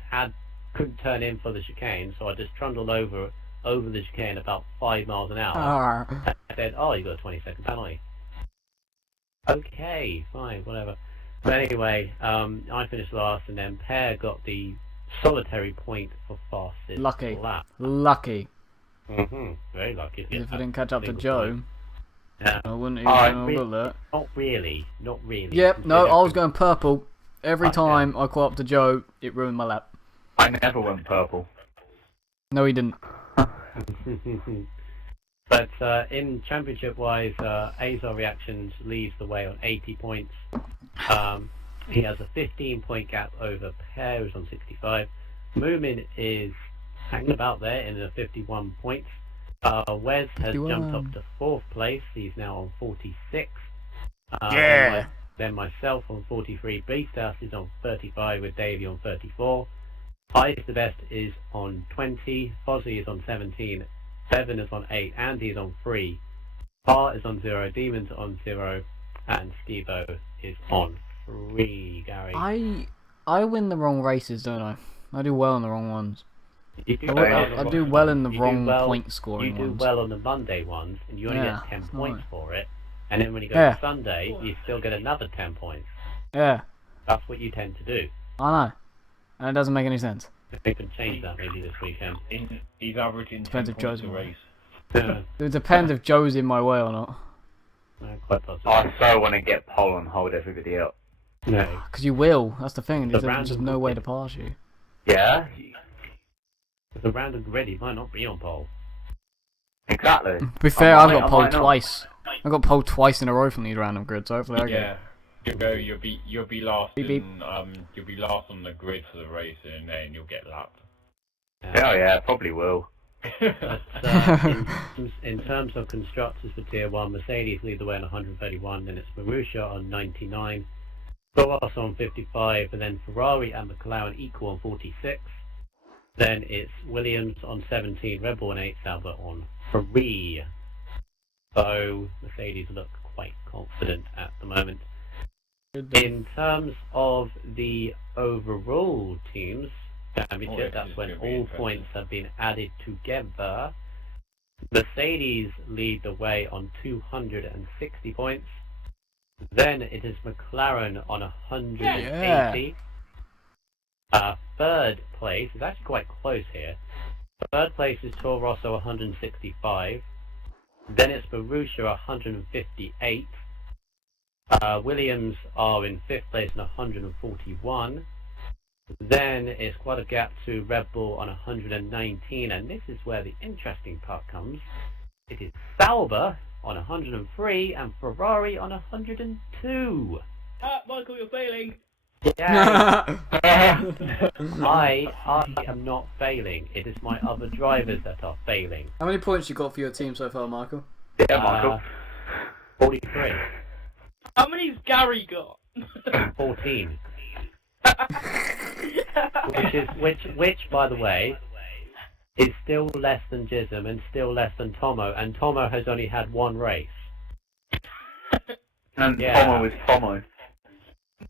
couldn't turn in for the chicane, so I just trundled over the chicane about 5 miles an hour. I said, oh, you got a 20-second penalty. Okay, fine, whatever. But anyway, I finished last, and then Per got the solitary point for fastest lap. Lucky. Very lucky. If I didn't catch up to Joe, I wouldn't even have that. Not really. Yep, no, I was going purple. Every time I caught up to Joe, it ruined my lap. I never went purple. No, he didn't. But in championship-wise, Azar Reactions leads the way on 80 points. He has a 15-point gap over Per, who's on 65. Moomin is hanging about there in the 51 points. Wes has jumped up to 4th place. He's now on 46. Then myself on 43. Beastas is on 35 with Davey on 34. Highest the best is on 20. Fozzie is on 17. Bevan is on 8. Andy is on 3. Par is on 0. Demon's on 0. And Stevo is on 3. Gary. I win the wrong races, don't I? I do well in the wrong ones. I do well in the wrong point scoring ones. You do well on the Monday ones, and you only get 10 points for it. And then when you go to Sunday, you still get another 10 points. Yeah. That's what you tend to do. I know. And it doesn't make any sense. They can change that maybe this weekend. He's averaging 10 Depends if points Joe's a race. It depends if Joe's in my way or not. Quite possible. I so want to get pole and hold everybody up. No. Because you will. That's the thing. There's just no way to pass you. Yeah. The random grid, he might not be on pole. Exactly. To be fair, I've got pole twice. I got pole twice in a row from these random grids, so hopefully I get You'll be last beep, beep. you'll be last on the grid for the race, and then you'll get lapped. Yeah, probably will. In terms of constructors for Tier 1, Mercedes lead the way on 131, then it's Marussia on 99, Boas on 55, and then Ferrari and McLaren equal on 46. Then it's Williams on 17, Red Bull on 8, Sauber on 3. So Mercedes look quite confident at the moment. In terms of the overall teams championship, that's when all points have been added together. Mercedes lead the way on 260 points. Then it is McLaren on 180. Third place is actually quite close here. Third place is Toro Rosso 165. Then it's Marussia 158. Williams are in 5th place on 141. Then it's quite a gap to Red Bull on 119, and this is where the interesting part comes. It is Sauber on 103 and Ferrari on 102. Michael, you're failing. Yeah. I am not failing. It is my other drivers that are failing. How many points you got for your team so far, Michael? Yeah, Michael. 43. How many's Gary got? 14. which by the way, is still less than Jism and still less than Tomo, and Tomo has only had one race. And Yeah. Tomo is Tomo.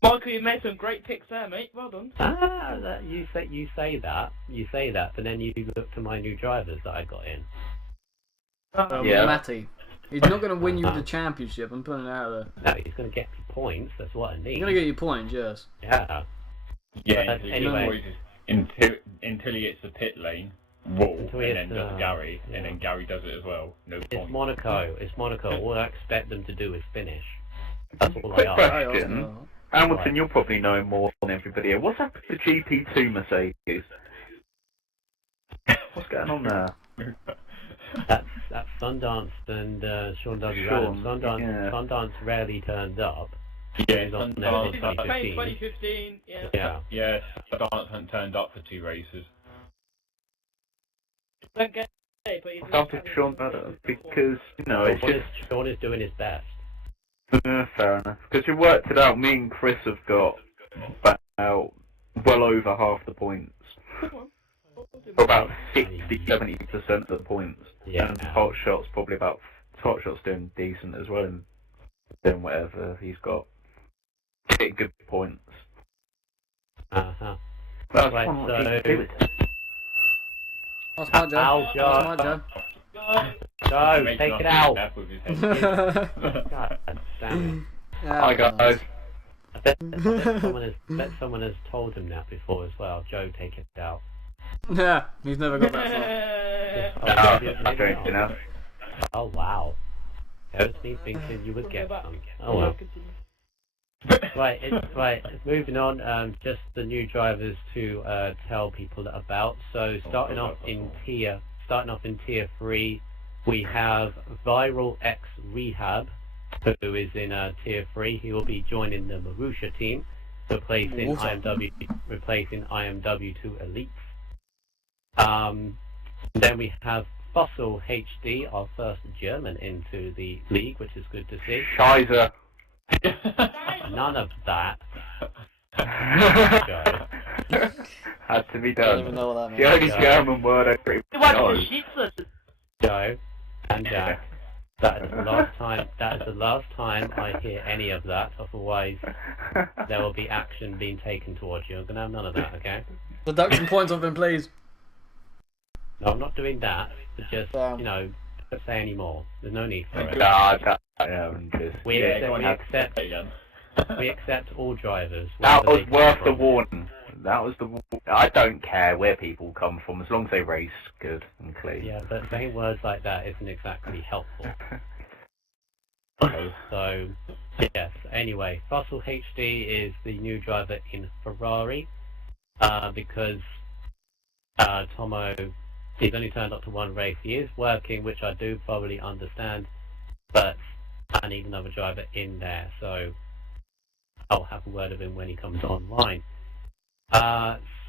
Michael, you made some great picks there, mate. Well done. You say that, but then you look to my new drivers that I got in. Yeah. Matty. He's not going to win you the championship. I'm putting it out there. No, he's going to get me points. That's what I need. He's going to get you points, yes. Yeah. Yeah, Anyway. until he hits the pit lane wall Until and he then hits, does Gary, yeah. and then Gary does it as well. No It's point. Monaco. All I expect them to do is finish. That's all I Quick ask. question. Hamilton, you'll probably know more than everybody here. What's happened to GP2 Mercedes? What's going on there? That's Sundance and Sean W. Adams. Sundance rarely turns up. Yeah, He's on Sundance, there in Spain 2015. 2015, yeah. Yeah. yeah, Sundance hasn't turned up for 2 races. Don't get it, but he's I can't pick Sean better because, you know, it's just... Sean is doing his best. Fair enough. Because you worked it out, me and Chris have got about well over half the points. About 60-70% of the points. Yeah. And Hotshot's probably about... Hotshot's doing decent as well and doing whatever he's got. Getting good points. Uh-huh. That's Right, fun, what so- you can do with it. That's my job. Ow, That's my job. Joe, Makes take nothing it out. left with his head. God damn it. Hi guys. I bet someone has told him that before as well. Joe, take it out. Yeah, he's never got that far. Oh, No, maybe I don't not. know. Oh wow. That was me thinking you would get some. Oh well. Right, moving on, just the new drivers to tell people about. So starting off in tier 3, we have Viral X Rehab, who is in tier 3. He will be joining the Marusha team, replacing IMW2 Elites. Then we have Fossil HD, our first German into the league, which is good to see. Scheiße. None of that. Had to be I don't even done. know what that The means. only German word I pretty know. Joe and Jack. That is the last time I hear any of that. Otherwise, there will be action being taken towards you. I'm gonna have none of that, okay? Deduction points off him, please. No, I'm not doing that. But just Damn. don't say any more. There's no need for it. Nah, I'm just... We go on, accept again. we accept all drivers. That wherever was they come worth the from. warning. That was the... I don't care where people come from, as long as they race good and clean. Yeah, but saying words like that isn't exactly helpful. Okay, so, yes, anyway, Fossil HD is the new driver in Ferrari, because Tomo, he's only turned up to one race. He is working, which I do probably understand, but I need another driver in there, so I'll have a word of him when he comes online.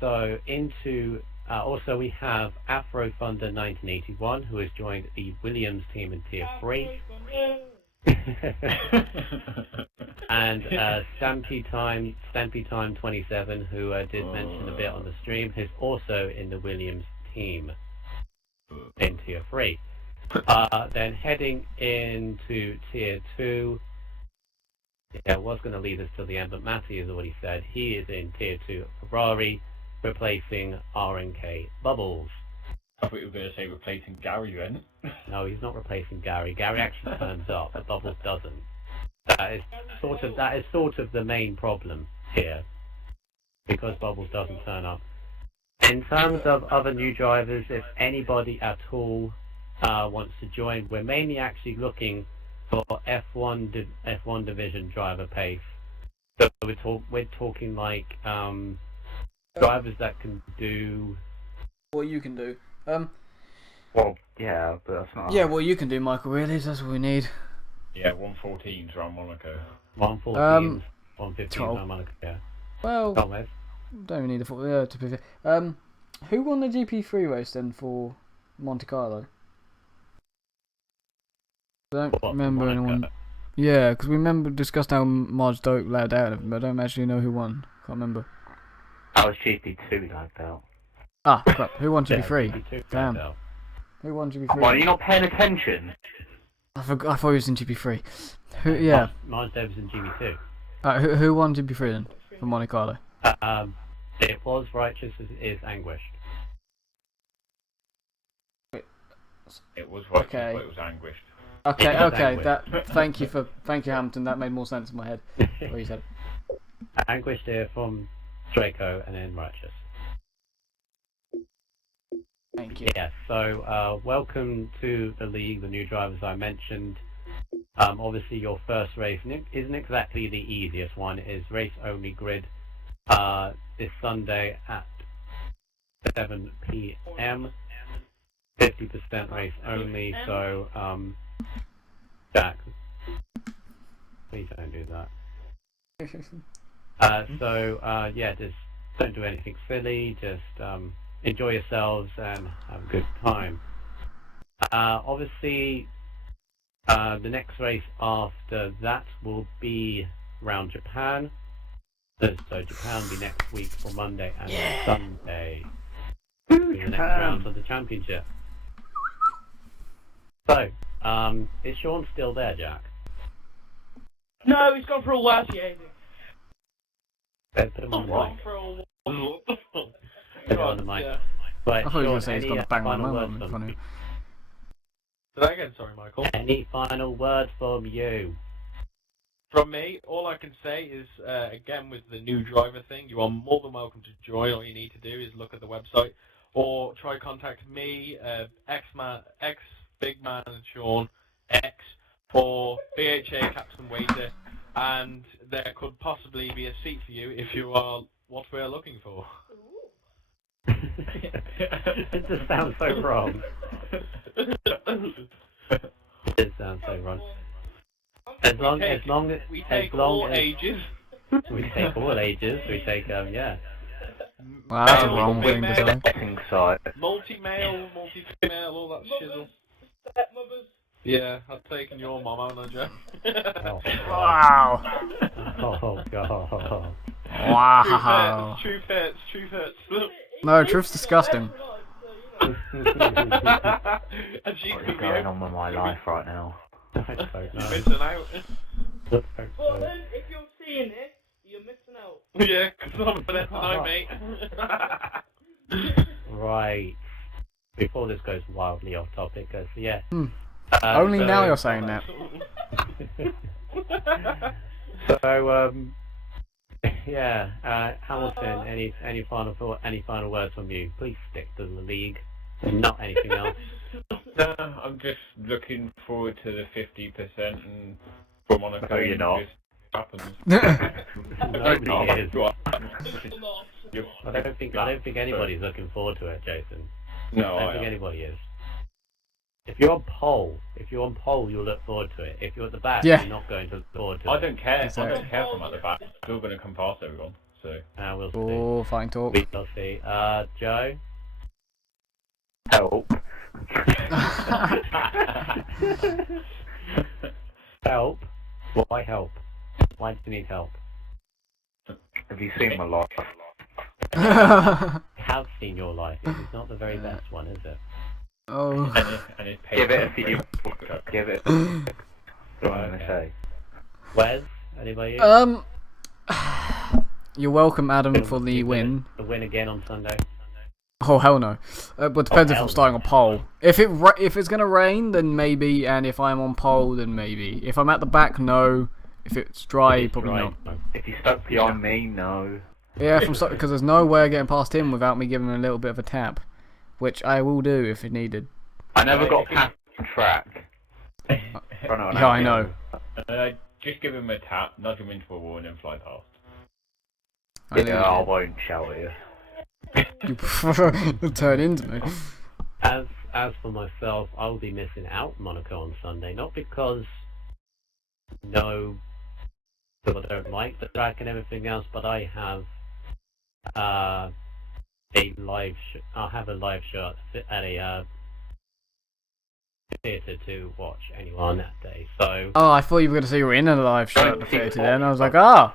So into also we have Afro Thunder 1981, who has joined the Williams team in Tier 3, and Stampy Time 27, who did mention a bit on the stream, who's also in the Williams team in Tier 3. Then heading into Tier 2. Yeah, I was going to leave this till the end, but Matty has already said he is in Tier 2 Ferrari, replacing RNK Bubbles. I thought you were going to say replacing Gary then. No, he's not replacing Gary. Gary actually turns up, but Bubbles doesn't. That is sort of the main problem here, because Bubbles doesn't turn up. In terms of other new drivers, if anybody at all wants to join, we're mainly actually looking for F1 division driver pace. So we're talking like drivers that can do What you can do. Well, yeah, but that's not... Yeah, what you can do, Michael, really, that's what we need. Yeah, 114s around Monaco. 114s, 115s, 12. I'm on yeah. Well, Thomas. don't even need to be fair. Who won the GP3 race then for Monte Carlo? I don't What, remember Monaco? anyone. Yeah, because we discussed how Marge Doak laid out of him, but I don't actually know who won. Can't remember. How was GP2 lagged out? Ah, crap. Who won Yeah, GP3? GP2 Damn. lagged out. Who won Come on, GP3? are you not paying attention? I thought he was in GP3. Who? Yeah. Mine said it was in GP2. Who won GP3 then? For Monte Carlo. It was Righteous is Anguished. It was right, Okay. but it was anguished. Okay, It was okay. Anguished. Thank you, Hampton. That made more sense in my head. What you said. Anguished here from Draco and then Righteous. Thank you. Yeah, so welcome to the league, the new drivers I mentioned. Obviously your first race isn't exactly the easiest one. It is race only grid this Sunday at 7 PM. 50% race only, so Jack, please don't do that. Yeah, just don't do anything silly, just enjoy yourselves and have a good time. Obviously, the next race after that will be around Japan. So Japan will be next week for Monday and Sunday. The next round of the championship. So, is Sean still there, Jack? No, he's gone for a word, yeah. Let's put him on the mic. Put him on the mic. Yeah. Right, I thought you were Sean, going to say he's any got to bang my final mum words in from front of you. Say that again, sorry, Michael. Any final words from you? From me, all I can say is, again, with the new driver thing, you are more than welcome to join. All you need to do is look at the website or try contact me, Big Man and Sean, X, or BHA Captain Waiter, and there could possibly be a seat for you if you are what we are looking for. It just sounds so wrong. It sounds so wrong. As long as we take all ages. We take all ages. We take yeah. Well, that's a Male, wrong thing to female, say. Betting side. multi-male, multi-female, all that shizzle. Stepmothers. Yeah, I've taken your mom, haven't I, Joe? Oh, Wow. oh god. Wow. Truth hurts. No, truth's disgusting. And she What could is be going on with my life right now? I don't know. missing out. Well then, if you're seeing it, you're missing out. Yeah, because I'm there tonight, mate. Right. Before this goes wildly off topic, because yeah. Only now you're saying that. So yeah, Hamilton. Any final thought? Any final words from you? Please stick to the league, not anything else. No, I'm just looking forward to the 50% and for Monaco. No, you're not. It just happens. Nobody is. You're- I don't think anybody's looking forward to it, Jason. No, I don't I think am. anybody is. If you're on pole, you'll look forward to it. If you're at the back, Yeah. you're not going to look forward to I it. don't care. I Exactly. don't care if I'm at the back. I'm still going to come past everyone. So We'll see. Oh, fine talk. We shall see. Joe? Help. Help? Why help? Why do you need help? Have you seen my life? I have seen your life. It's not the very best one, is it? Oh. and it's Give it a few. Give it. What am I going to say? Wes? Anybody? You're welcome, Adam, for the win. The win again on Sunday. Oh hell no! But depends if hell I'm no. starting on pole. If it's gonna rain, then maybe, and if I'm on pole, then maybe. If I'm at the back, no. If it's dry, It's probably right. not. If you stuck behind me, no. Yeah, if I'm stuck, because there's no way of getting past him without me giving him a little bit of a tap, which I will do if it needed. I never got past the track. Yeah, I know. Just give him a tap, nudge him into a wall, and then fly past. I think Yeah, I won't shout at you. you turn into me. As for myself, I will be missing out Monaco on Sunday. Not because I don't like the track and everything else, but I have I'll have a live show at a theatre to watch anyway on that day. So Oh, I thought you were going to say you were in a live show at the theatre then. I was like, ah,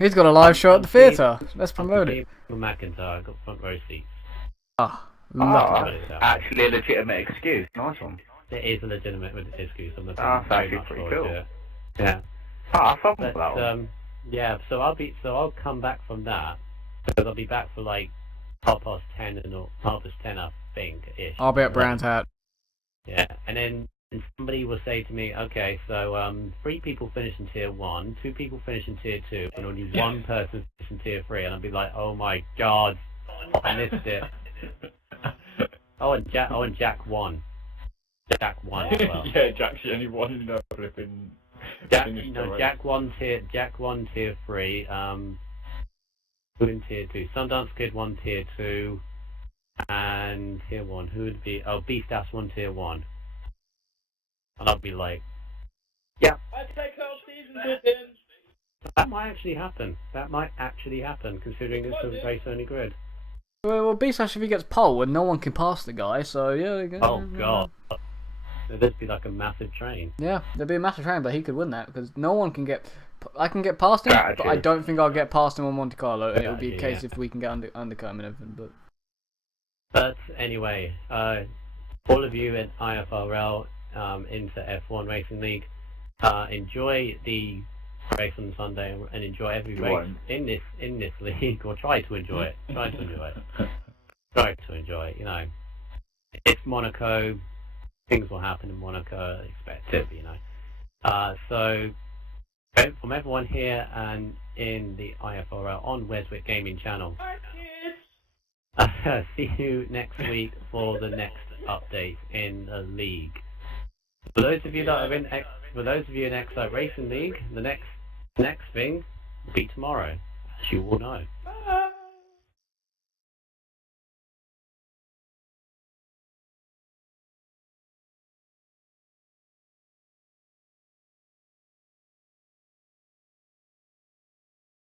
He's got a live show at the theatre. Let's promote it. McIntyre, I got front row seats. Ah, Oh, lucky. that's actually a legitimate excuse. Nice one. It is a legitimate excuse. I'm looking That's very actually much pretty forward cool. to it. Yeah. I thought But, that one. yeah, so I'll come back from that, because I'll be back for like 10:30, I think, ish. I'll be at Brand's Hat. Yeah, and then somebody will say to me, okay, so 3 people finish in tier 1, 2 people finish in tier 2, and only 1 person finish in tier 3, and I'll be like, oh my god, I missed it. Oh, and Jack won. Jack won as well. Yeah, Jack's the only one in the flipping. Jack won tier 3. Who in tier 2? Sundance Kid won tier 2, and tier 1. Who would be? Oh, Beefdass won tier 1. And I'll be like, yeah. I take our season with him. That might actually happen, considering it's a race-only grid. Well, Beastlash if he gets pole and no one can pass the guy, so yeah. Oh god. There'd be like a massive train. Yeah, there'd be a massive train, but he could win that because no one can get. I can get past him, but I don't think I'll get past him on Monte Carlo. It would be a case if we can get undercut him and everything. But anyway, all of you in iFRL into F1 Racing League, enjoy the race on Sunday and enjoy every race in this league, or try to enjoy it. Try to enjoy it. You know, it's Monaco. Things will happen in Monaco. Expect it. You know. So from everyone here and in the iFRL on WesWickGaming channel. See you next week for the next update in the league. For those of you that are in Excite Racing League, the next thing will be tomorrow, as you all know.